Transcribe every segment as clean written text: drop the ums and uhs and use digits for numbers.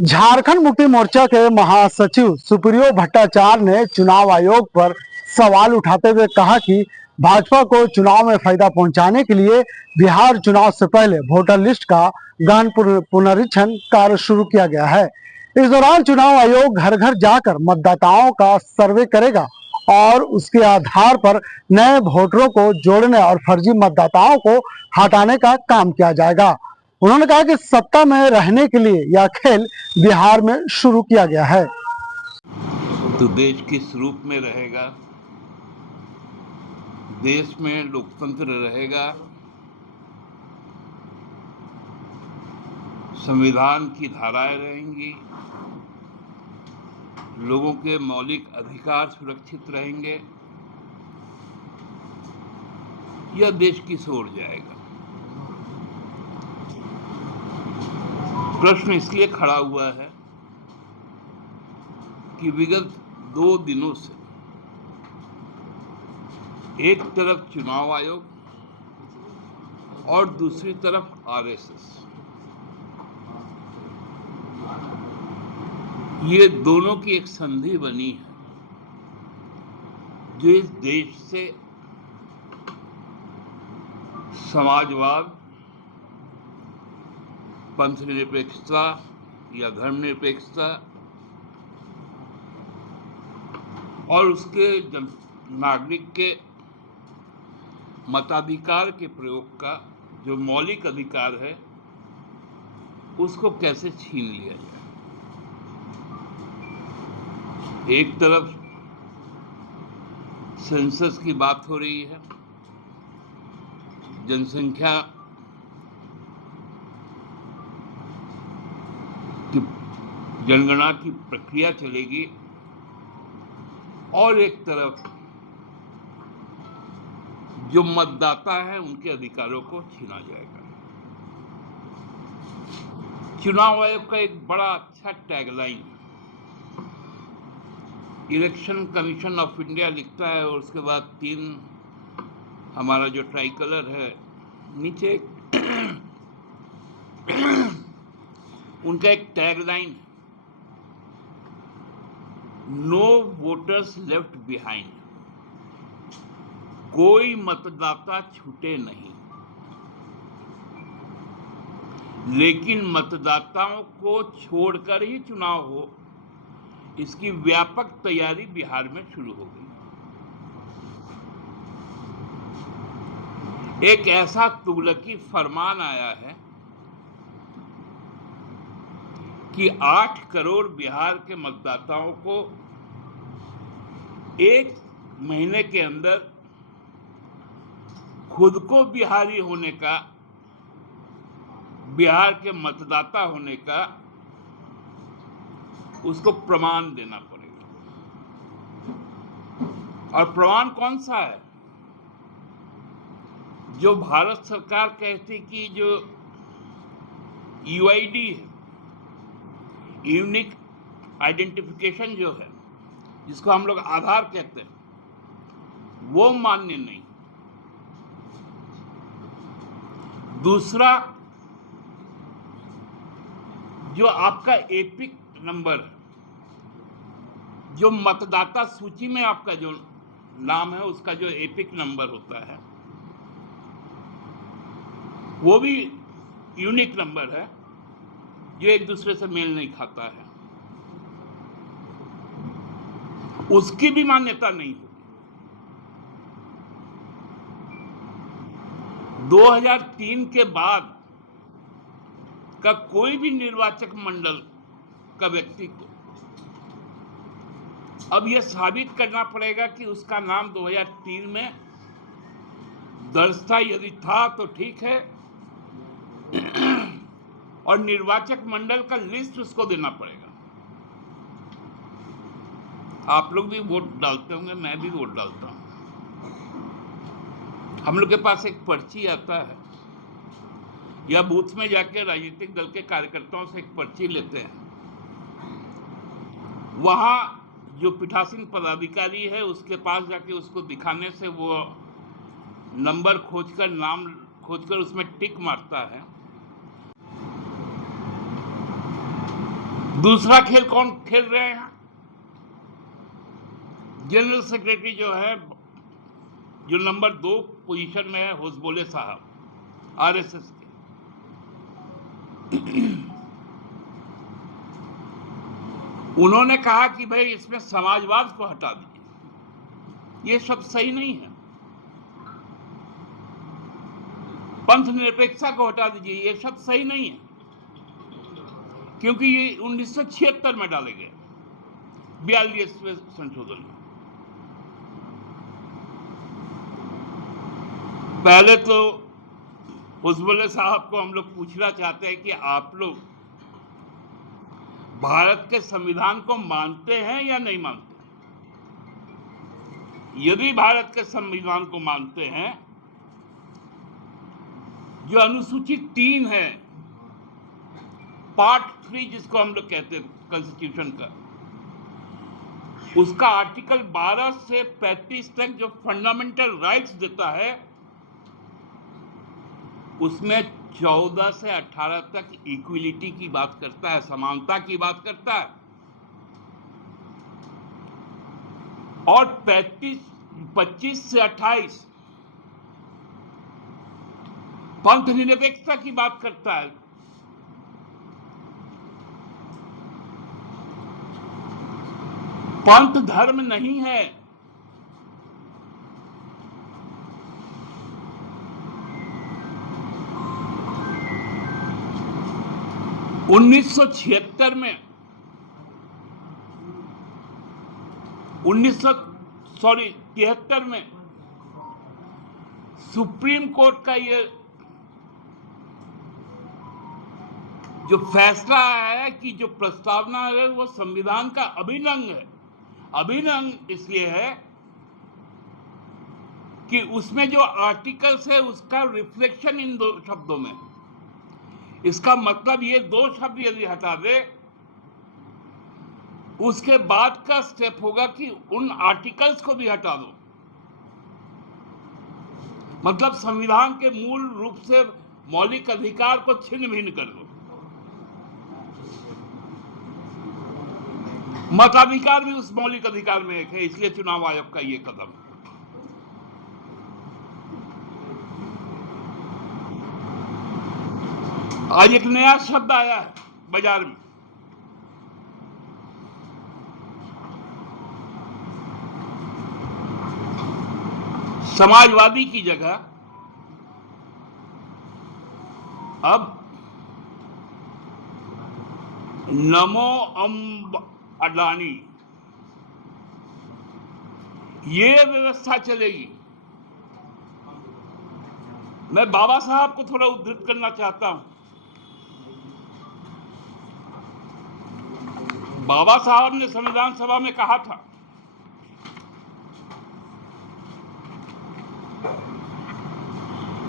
झारखंड मुक्ति मोर्चा के महासचिव सुप्रियो भट्टाचार्य ने चुनाव आयोग पर सवाल उठाते हुए कहा कि भाजपा को चुनाव में फायदा पहुंचाने के लिए बिहार चुनाव से पहले वोटर लिस्ट का गहन पुनरीक्षण कार्य शुरू किया गया है। इस दौरान चुनाव आयोग घर घर जाकर मतदाताओं का सर्वे करेगा और उसके आधार पर नए वोटरों को जोड़ने और फर्जी मतदाताओं को हटाने का काम किया जाएगा। उन्होंने कहा कि सत्ता में रहने के लिए यह खेल बिहार में शुरू किया गया है। तो देश किस रूप में रहेगा, देश में लोकतंत्र रहेगा, संविधान की धाराएं रहेंगी, लोगों के मौलिक अधिकार सुरक्षित रहेंगे, यह देश किस ओर जाएगा। प्रश्न इसलिए खड़ा हुआ है कि विगत 2 दिनों से एक तरफ चुनाव आयोग और दूसरी तरफ आरएसएस, ये दोनों की एक संधि बनी है जो इस देश से समाजवाद, पंथ निरपेक्षता या धर्मनिरपेक्षता और उसके नागरिक के मताधिकार के प्रयोग का जो मौलिक अधिकार है उसको कैसे छीन लिया जाए। एक तरफ सेंसस की बात हो रही है, जनसंख्या की जनगणना की प्रक्रिया चलेगी और एक तरफ जो मतदाता है उनके अधिकारों को छीना जाएगा। चुनाव आयोग का एक बड़ा अच्छा tagline election commission of India लिखता है और उसके बाद 3 हमारा जो ट्राई कलर है नीचे उनका एक tagline, no voters left behind, कोई मतदाता छूटे नहीं। लेकिन मतदाताओं को छोड़कर ही चुनाव हो, इसकी व्यापक तैयारी बिहार में शुरू हो गई। एक ऐसा तुगलकी फरमान आया है कि 8 करोड़ बिहार के मतदाताओं को 1 महीने के अंदर खुद को बिहारी होने का, बिहार के मतदाता होने का उसको प्रमाण देना पड़ेगा। और प्रमाण कौन सा है? जो भारत सरकार कहती कि जो यूआईडी है, यूनिक आइडेंटिफिकेशन जो है, जिसको हम लोग आधार कहते हैं, वो मान्य नहीं। दूसरा, जो आपका एपिक नंबर है, जो मतदाता सूची में आपका जो नाम है उसका जो एपिक नंबर होता है वो भी यूनिक नंबर है जो एक दूसरे से मेल नहीं खाता है, उसकी भी मान्यता नहीं होगी। 2003 के बाद का कोई भी निर्वाचक मंडल का व्यक्ति को अब यह साबित करना पड़ेगा कि उसका नाम 2003 में दर्ज था, यदि था तो ठीक है, और निर्वाचक मंडल का लिस्ट उसको देना पड़ेगा। आप लोग भी वोट डालते होंगे, मैं भी वोट डालता हूं। हम लोग के पास एक पर्ची आता है या बूथ में जाके राजनीतिक दल के कार्यकर्ताओं से एक पर्ची लेते हैं। वहां जो पीठासीन पदाधिकारी है उसके पास जाके उसको दिखाने से वो नंबर खोजकर, नाम खोजकर उसमें टिक मारता है। दूसरा खेल कौन खेल रहे हैं? जनरल सेक्रेटरी जो है, जो नंबर 2 पोजीशन में है, होसबोले साहब, आरएसएस के। उन्होंने कहा कि भाई इसमें समाजवाद को हटा दीजिए, ये सब सही नहीं है। पंथ निरपेक्षता को हटा दीजिए, ये सब सही नहीं है, क्योंकि ये 1976 में डाले गए, 42वें संशोधन में। पहले तो होसबोले साहब को हम लोग पूछना चाहते हैं कि आप लोग भारत के संविधान को मानते हैं या नहीं मानते? यदि भारत के संविधान को मानते हैं, जो अनुसूची 3 है, पार्ट 3 जिसको हम लोग कहते हैं कॉन्स्टिट्यूशन का, उसका आर्टिकल 12 से 35 तक जो फंडामेंटल राइट्स देता है, उसमें 14 से 18 तक इक्विलिटी की बात करता है, समानता की बात करता है, और 25 से 28 पंथ निरपेक्षता की बात करता है। पंथ धर्म नहीं है। उन्नीस सौ 73 में सुप्रीम कोर्ट का ये जो फैसला आया है कि जो प्रस्तावना है वो संविधान का अभिन्न अंग है। अभिन्न अंग इसलिए है कि उसमें जो आर्टिकल्स है उसका रिफ्लेक्शन इन 2 शब्दों में। इसका मतलब ये 2 शब्द यदि हटा दे, उसके बाद का स्टेप होगा कि उन आर्टिकल्स को भी हटा दो। मतलब संविधान के मूल रूप से मौलिक अधिकार को छिन्न भिन्न कर दो। मताधिकार भी उस मौलिक अधिकार में एक है, इसलिए चुनाव आयोग का ये कदम। आज एक नया शब्द आया है बाजार में, समाजवादी की जगह अब नमो अडानी, ये व्यवस्था चलेगी। मैं बाबा साहब को थोड़ा उद्धृत करना चाहता हूं। बाबा साहब ने संविधान सभा में कहा था,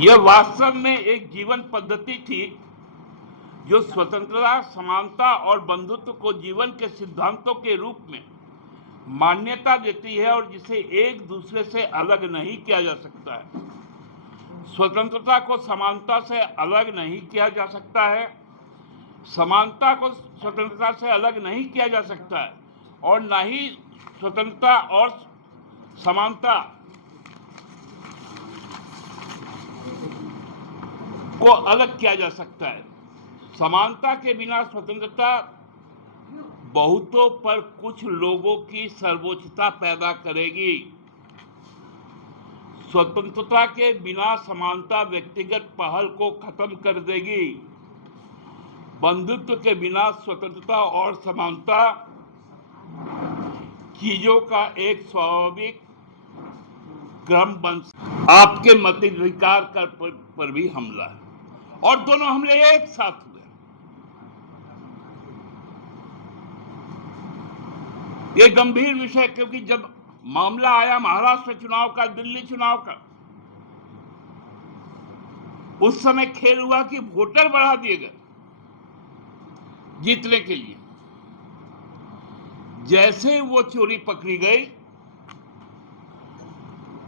यह वास्तव में एक जीवन पद्धति थी जो स्वतंत्रता, समानता और बंधुत्व को जीवन के सिद्धांतों के रूप में मान्यता देती है और जिसे एक दूसरे से अलग नहीं किया जा सकता है। स्वतंत्रता को समानता से अलग नहीं किया जा सकता है, समानता को स्वतंत्रता से अलग नहीं किया जा सकता है, और न ही स्वतंत्रता और समानता को अलग किया जा सकता है। समानता के बिना स्वतंत्रता बहुतों पर कुछ लोगों की सर्वोच्चता पैदा करेगी। स्वतंत्रता के बिना समानता व्यक्तिगत पहल को खत्म कर देगी। बंधुत्व के बिना स्वतंत्रता और समानता चीजों का एक स्वाभाविक क्रम बन। आपके मताधिकार पर भी हमला है, और दोनों हमले एक साथ हुए। ये गंभीर विषय, क्योंकि जब मामला आया महाराष्ट्र चुनाव का, दिल्ली चुनाव का, उस समय खेल हुआ कि वोटर बढ़ा दिए गए जीतने के लिए। जैसे वो चोरी पकड़ी गई,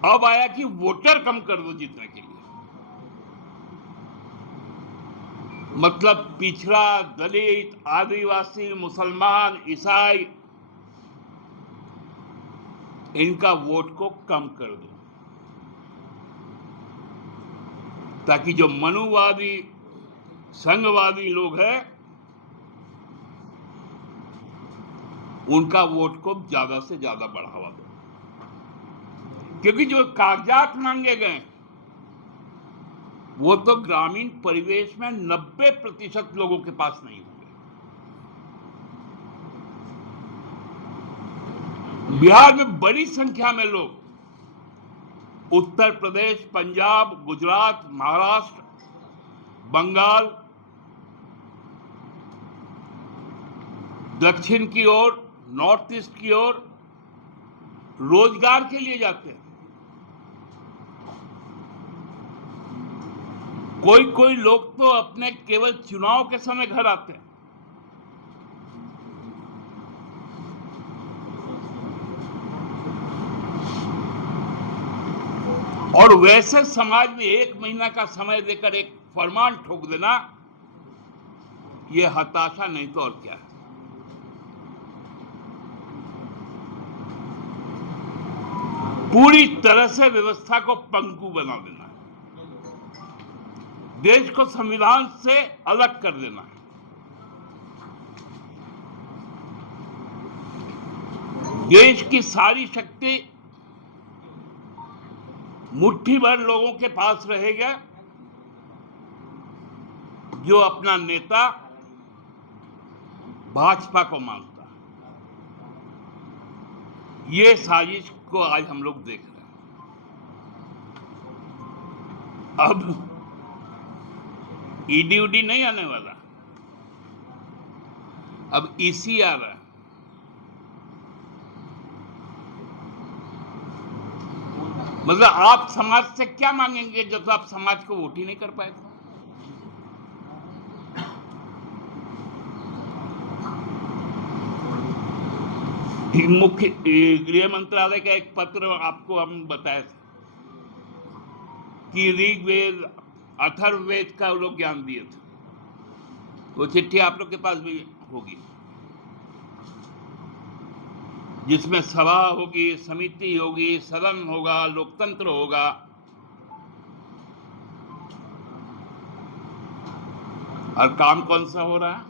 अब आया कि वोटर कम कर दो जीतने के लिए। मतलब पिछड़ा, दलित, आदिवासी, मुसलमान, ईसाई, इनका वोट को कम कर दो, ताकि जो मनुवादी, संघवादी लोग हैं उनका वोट को ज्यादा से ज्यादा बढ़ावा दो। क्योंकि जो कागजात मांगे गए वो तो ग्रामीण परिवेश में 90% लोगों के पास नहीं होंगे। बिहार में बड़ी संख्या में लोग उत्तर प्रदेश, पंजाब, गुजरात, महाराष्ट्र, बंगाल, दक्षिण की ओर, नॉर्थ ईस्ट की ओर रोजगार के लिए जाते हैं। कोई लोग तो अपने केवल चुनाव के समय घर आते हैं। और वैसे समाज में 1 महीना का समय देकर एक फरमान ठोक देना, यह हताशा नहीं तो और क्या है। पूरी तरह से व्यवस्था को पंगु बना देना है, देश को संविधान से अलग कर देना है। देश की सारी शक्ति मुट्ठी भर लोगों के पास रहेगा जो अपना नेता भाजपा को मानता है। ये साजिश को आज हम लोग देख रहे हैं। अब ईडी उडी नहीं आने वाला, अब ईसी आ रहा है। मतलब आप समाज से क्या मांगेंगे जब आप समाज को वोट ही नहीं कर पाए? मुख्य गृह मंत्रालय का एक पत्र आपको हम बताए थे कि ऋग्वेद, अथर्ववेद का लोग ज्ञान दिए थे। वो चिट्ठी आप लोग के पास भी होगी, जिसमें सभा होगी, समिति होगी, सदन होगा, लोकतंत्र होगा। और काम कौन सा हो रहा है?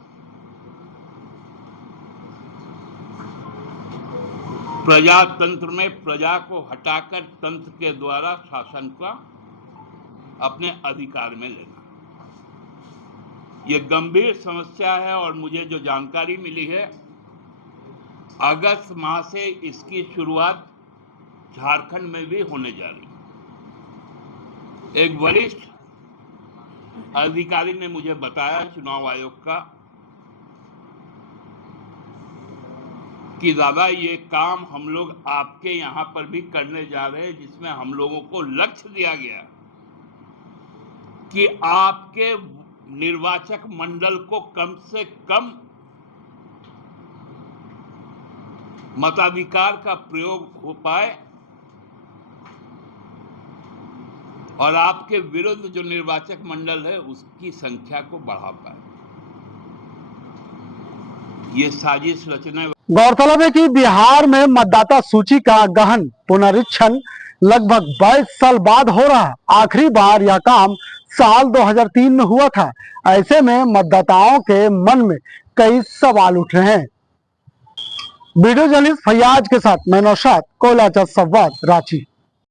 प्रजातंत्र में प्रजा को हटाकर तंत्र के द्वारा शासन का अपने अधिकार में लेना। यह गंभीर समस्या है और मुझे जो जानकारी मिली है, अगस्त माह से इसकी शुरुआत झारखंड में भी होने जा रही है। एक वरिष्ठ अधिकारी ने मुझे बताया, चुनाव आयोग का, कि दादा ये काम हम लोग आपके यहां पर भी करने जा रहे हैं, जिसमें हम लोगों को लक्ष्य दिया गया कि आपके निर्वाचक मंडल को कम से कम मताधिकार का प्रयोग हो पाए और आपके विरुद्ध जो निर्वाचक मंडल है उसकी संख्या को बढ़ा पाए। ये साजिश रचना। गौरतलब है कि बिहार में मतदाता सूची का गहन पुनरीक्षण लगभग 22 साल बाद हो रहा है। आखिरी बार यह काम साल 2003 में हुआ था। ऐसे में मतदाताओं के मन में कई सवाल उठ रहे हैं। वीडियो जर्नलिस्ट फैयाज के साथ मैं नौशाद, कोयला संवाद, रांची।